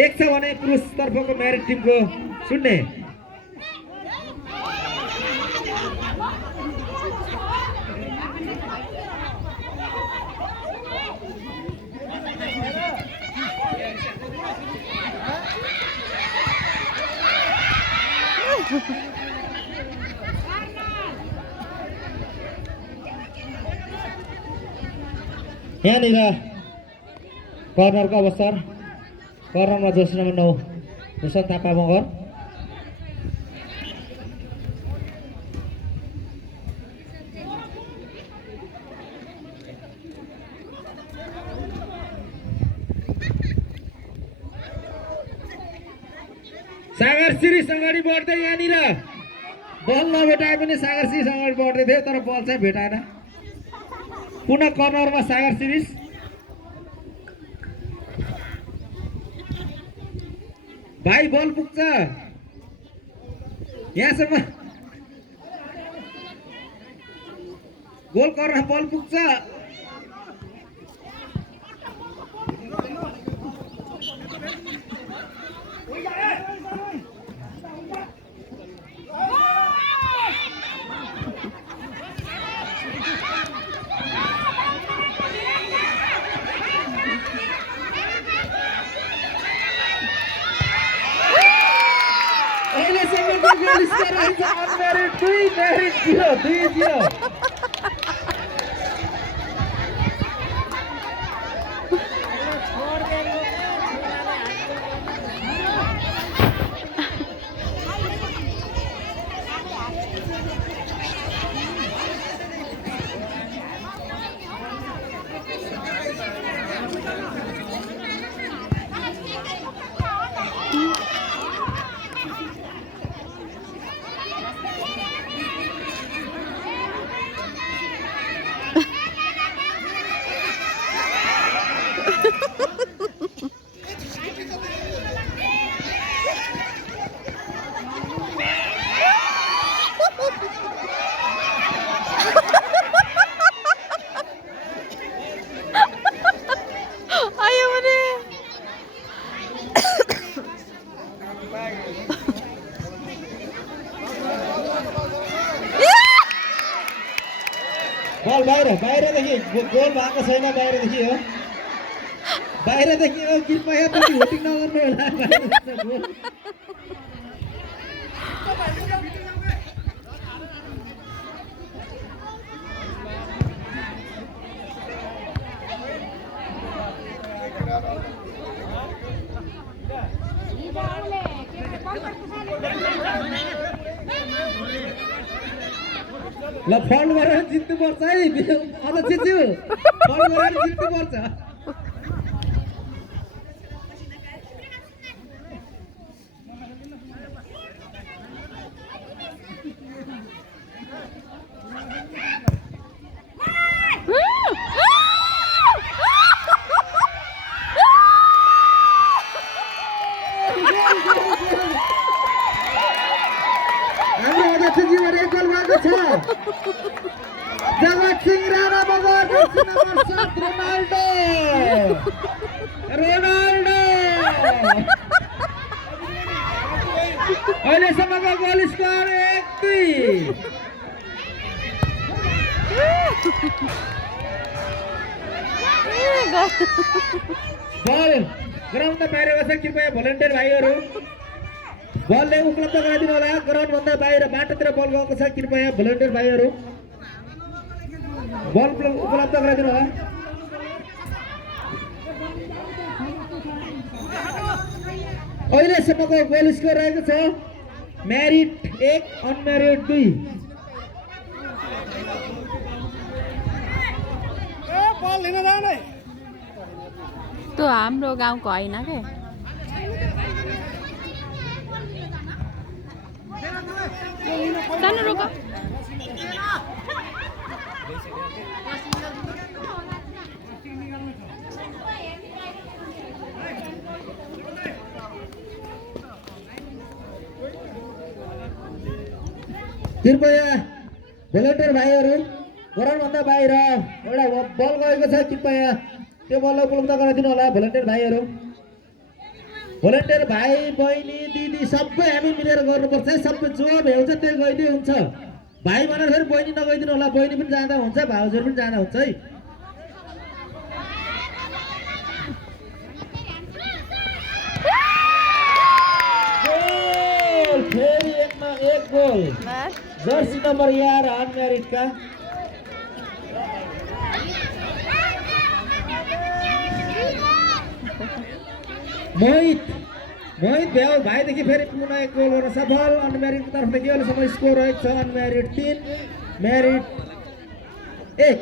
एक छ भने पुरुष तर्फको म्यारिड टिमको सुन्ने यहाँनिर कर्नरको अवसर कर्नरमा जर्सी नम्बर 9 भूषण थापा मगर सागर सिरिस अगाडि बढ्दै यहाँनिर बल नभेटाए पनि सागर सिरिस अगाडि बढ्दै थियो तर बल चाहिँ भेटाएन पुनः कर्नरमा सागर सिरिस भाइ बल पुग्छ यहाँसम्म गोल कर्नर बल पुग्छ बल बाहिरदेखि गोल भएको छैन बाहिरदेखि हो बाहिरदेखि हो कृपया पनि होटिङ नगर्नु होला ल फल गरेर जित्नुपर्छ है अझ जित्छु फल गरेर जित्नुपर्छ जगत सिंह राणा मगर नंबर 7 रोनाल्डो अहिलेसम्मको गोल स्कोर 1-2 बल ग्राउन्ड बाहिर छ कृपया भोलिन्टियर भाइहरू बलले उपलब्ध गराइदिनु होला ग्राउन्ड भन्दा बाहिर बाटोतिर बल गएको छ कृपया भोलिन्टियर भाइहरू बल उपलब्ध गराइदिनु होला अहिलेसम्मको गोल स्कोर रहेको छ म्यारिड 1 अनम्यारिड 2 बल लिन जाने त्यो हाम्रो गाउँको हैन के सानो रोक कृपया भोलिन्टियर भाइहरू ग्राउन्डभन्दा बाहिर एउटा बल गएको छ कृपया त्यो बललाई उपलब्ध गराइदिनु होला भोलिन्टियर भाइहरू भोलिन्टियर भाइ बहिनी दिदी सबै हामी मिलेर गर्नुपर्छ है। सबै जो भ्याउँछ त्यो गइदिए हुन्छ। भाइ भनेर फेरि बहिनी नगइदिनु होला। बहिनी पनि जाँदा हुन्छ, भाउजूहरू पनि जाँदा हुन्छ है। गोल! फेरि एकमा एक गोल। जर्सी नम्बर 11 अनम्यारिडका मोहित भ्याउ भाइदेखि फेरि पुनः एक गोल गर्न सफल। अनम्यारिडको तर्फदेखि अहिलेसम्म स्कोर रहेको छ अनम्यारिड 3 म्यारिड 1।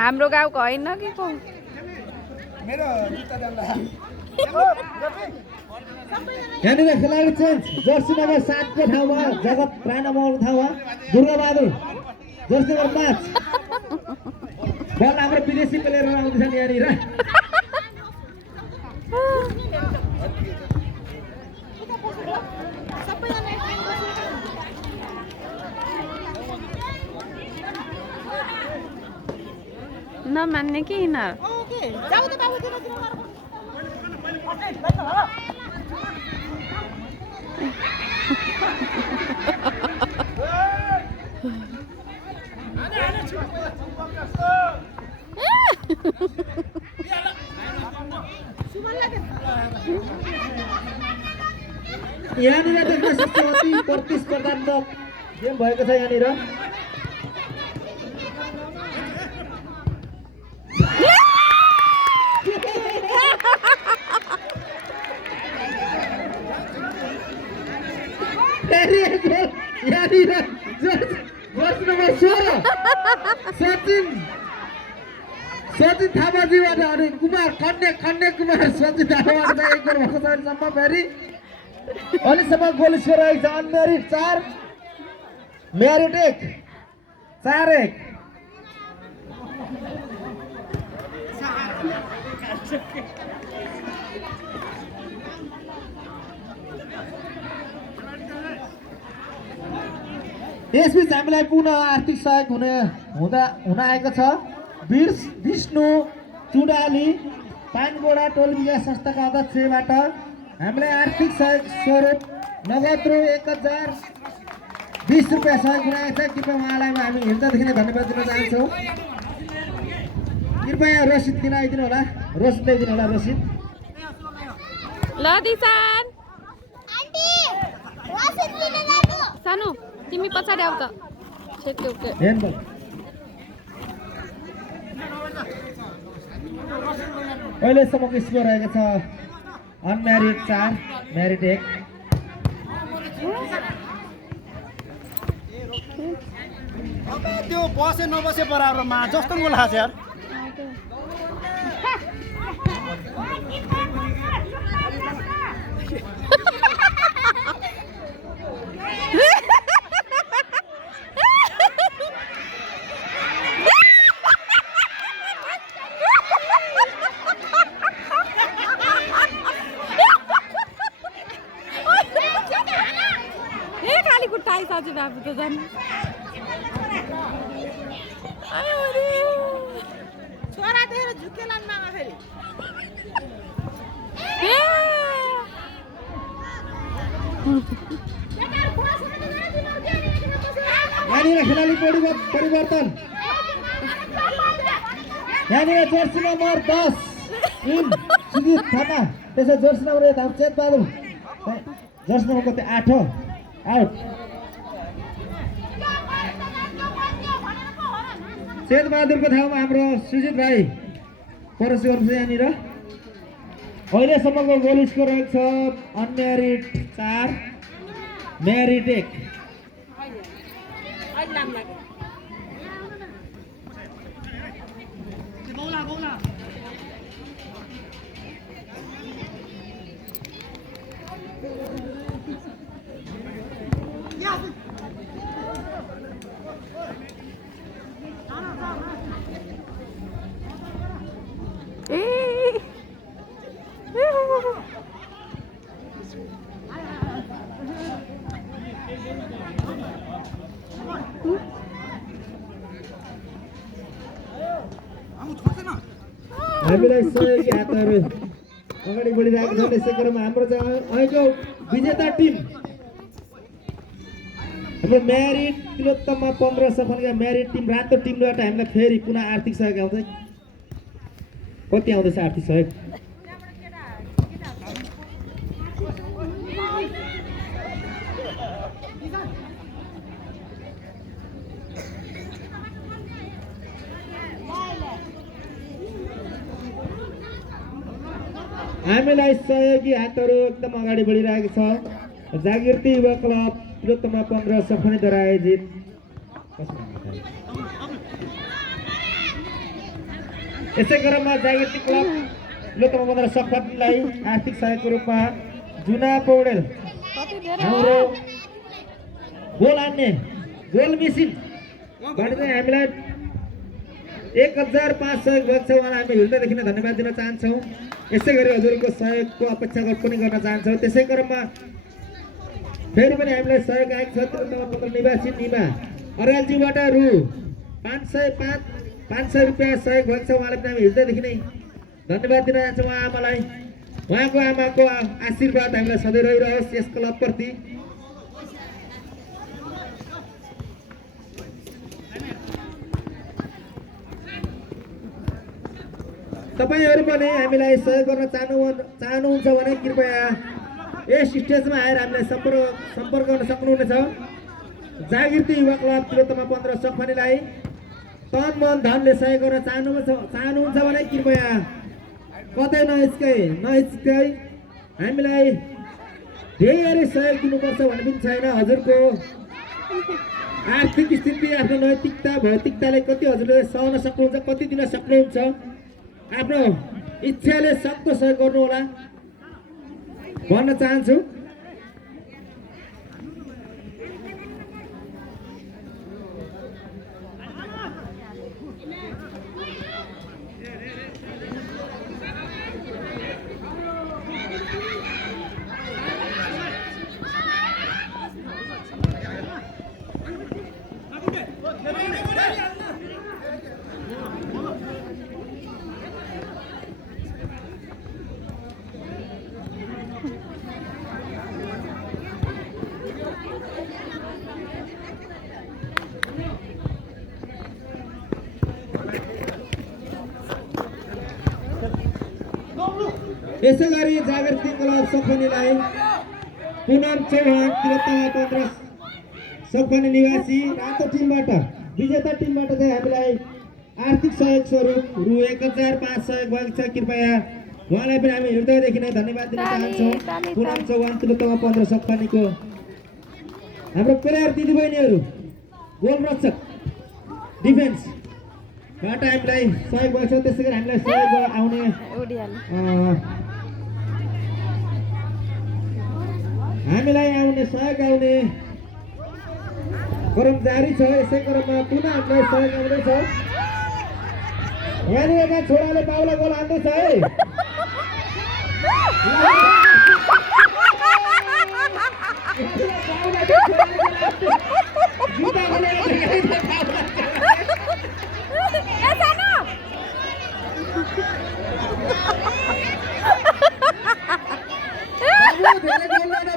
हाम्रो गाउँको होइन कि को यहाँनिर खेलाडी चेन्ज। जर्सी नम्बर 7 को ठाउँमा जगत राणा मौलको ठाउँमा दुर्गाबहादुर। जर्सी नम्बर 5 बल हाम्रो विदेशी प्लेयर आउँदैछन् यहाँनिर। नमान्ने कि यिनीहरू यहाँनिर देख्न सक्छौँ अति प्रतिस्पर्धात्मक गेम भएको छ यहाँनिर। यहाँनिर जर्सी नम्बर 16 सचिन थापाजीबाट अनि कुमार खन्ने कुमार सचिन थापाबाट एक गोल भएको छ अहिलेसम्म। फेरि अहिलेसम्म गोल स्कोर रहेको छ अनम्यारिड 4 म्यारिड 1 4-1। यसबीच हामीलाई पुनः आर्थिक सहयोग हुन आएको छ। विष्णु चुडाली पानगोडा टोल विकास संस्थाका अध्यक्षबाट हामीलाई आर्थिक सहयोग स्वरूप नगद रु 1020 रुपियाँ सहयोग पुर्याएको छ। कृपया उहाँलाई हामी हृदयदेखि नै धन्यवाद दिन चाहन्छौँ। कृपया रसिद दिन आइदिनु होला। रसिद ल्याइदिनु होला। रसिद ल दिसान सानो तिमी पछाडि आऊ त हेर्नु अहिलेसम्मको स्कोर रहेको छ अनम्यारिड 4 म्यारिड 1। त्यो बसे नबसे बराबरमा जस्तो गोल खास यार। साजु बाबु त झन् छोरा देखेर झुकेलान् मामा फेरि यहाँनिर खेलाडी परिवर्तन। यहाँनिर जर्सी नम्बर 10 सुजित थापा। त्यसो Jersey number 1 Chet Bahadur. Jersey number कति 8 हो आउट। चेतबहादुरको ठाउँमा हाम्रो सुजित भाइ प्रवेश गर्नुहुन्छ यहाँनिर। अहिलेसम्मको गोल स्कोर रहेको छ अनम्यारिड 4 म्यारिड 1। हामीलाई सहयोगी हातहरू अगाडि बढिरहेको छन्। यसै क्रममा हाम्रो चाहिँ अहिलेको विजेता टिम हाम्रो म्यारिड तिलोत्तममा 15 सफलका म्यारिड टिम रातो टिमबाट हामीलाई फेरि पुनः आर्थिक सहयोग आउँछ। कति आउँदैछ आर्थिक सहयोग? हामीलाई सहयोगी हातहरू एकदम अगाडि बढिरहेको छ। जागृति युवा क्लब तिलोत्तममा 15 सफलद्वारा आयोजित यसै क्रममा जागृति क्लब तिलोत्तममा 15 सफललाई आर्थिक सहयोगको रूपमा जुना पौडेल हाम्रो गोल हान्ने गोल मेसिन भने चाहिँ हामीलाई 1500 भएको छ। उहाँलाई हामी हृदयदेखि नै धन्यवाद दिन चाहन्छौँ। यसै गरी हजुरको सहयोगको अपेक्षा पनि गर्न चाहन्छौँ। त्यसै क्रममा फेरि पनि हामीलाई सहयोग आएको छ। तिलोत्तमा निवासी निमा अर्यालजीबाट रु 500 रुपियाँ सहयोग भएको छ। उहाँलाई पनि हामी हृदयदेखि नै धन्यवाद दिन चाहन्छौँ। उहाँ आमालाई उहाँको आमाको आशीर्वाद हामीलाई सधैँ रहिरहोस् यस क्लबप्रति। तपाईहरु पनि हामीलाई सहयोग गर्न चाहनुहुन्छ भने कृपया यस स्टेजमा आएर हामीलाई सम्पर्क गर्न सक्नुहुनेछ। जागृति युवा क्लब तिलोत्तमा 15 सफानीलाई तन मन धनले सहयोग गर्न चाहनुहुन्छ भने कृपया कतै नहिचकै हामीलाई धेरै सहयोग दिनुपर्छ भन्ने पनि छैन। हजुरको आर्थिक स्थिति आफ्नो नैतिकता भौतिकताले कति हजुरले सहन सक्नुहुन्छ, कति दिन सक्नुहुन्छ, आफ्नो इच्छाले सक्दो सहयोग गर्नु होला भन्न चाहन्छु। यसै गरी जागृति क्लब सखनीलाई पुनम चौहान तिलोत्तमा 15 सखनी निवासी रातो टिमबाट विजेता टिमबाट चाहिँ हामीलाई आर्थिक सहयोग स्वरूप रु 1500 सहयोग भएको छ। कृपया उहाँलाई पनि हामी हृदयदेखि नै धन्यवाद दिन चाहन्छौँ। पुनम चौहान तिलोत्तमा 15 सखनीको हाम्रो प्लेयर दिदीबहिनीहरू गोलरक्षक डिफेन्स बाट हामीलाई सहयोग भएको छ। त्यसै गरी हामीलाई सहयोग आउने सहयोग आउने क्रम जारी छ। यसै क्रममा पुनः हामीलाई सहयोग आउँदैछ। यहाँनिर छोराले पाउला गोल हान्दैछ है।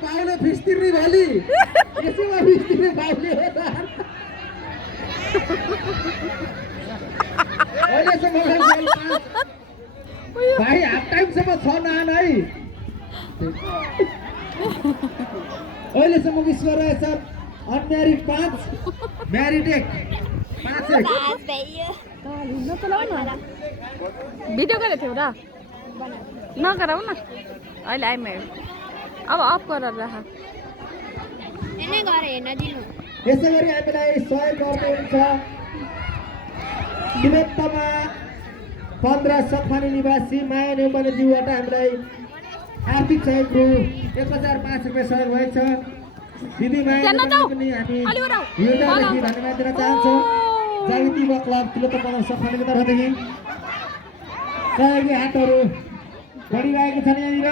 बाहुले फिस्टिर्ने भली यसैमा फिस्टिर्ने बाहुले हो त। भाइ हाफ टाइमसम्म 6 नहान है। अहिलेसम्मको स्कोर रहेछ अनम्यारिड 5 म्यारिड 1 5-1। भिडियो गरेको थियौ र नगराउ न अहिले आइम अब अफ गरेर राख। यसै गरी हामीलाई सहयोग गर्नुहुन्छ तिलोत्तमा 15 सफानी निवासी माया नेपाली ज्यूबाट हामीलाई आर्थिक सहयोग रु 1500 रुपियाँ सहयोग भएको छ। दिदी माया पनि हामी हृदयदेखि धन्यवाद दिन चाहन्छौँ। जागृति युवा क्लब तिलोत्तमा सफानीको तर्फदेखि सहयोगी हातहरू बढिरहेको छन्। यहाँनिर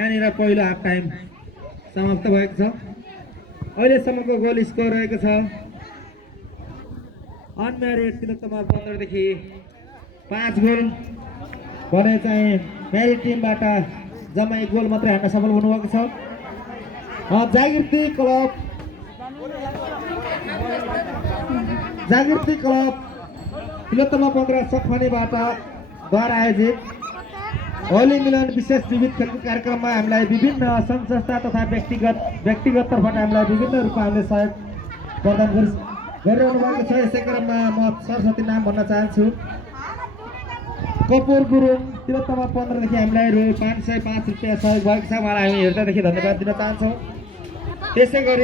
यहाँनिर पहिलो हाफ टाइम समाप्त भएको छ। अहिलेसम्मको गोल स्कोर रहेको छ अनम्यारिड तिलोत्तमा 15 देखि 5 गोल भने चाहिँ म्यारिड टिमबाट जम्मा 1 गोल मात्रै हान्न सफल हुनुभएको छ। जागृति क्लब तिलोत्तमा 15 सखमनीबाट द्वारा आयोजित होली मिलन विशेष विविध खेलकुद कार्यक्रममा हामीलाई विभिन्न सङ्घ संस्था तथा व्यक्तिगत तर्फबाट हामीलाई विभिन्न रूपमा हामीले सहयोग प्रदान गरिरहनु भएको छ। यसै क्रममा म सरस्वती नाम भन्न चाहन्छु। कपुर गुरुङ तिलोत्तमा 15 देखि हामीलाई रु 505 रुपियाँ सहयोग भएको छ। उहाँलाई हामी हृदयदेखि धन्यवाद दिन चाहन्छौँ। त्यसै गरी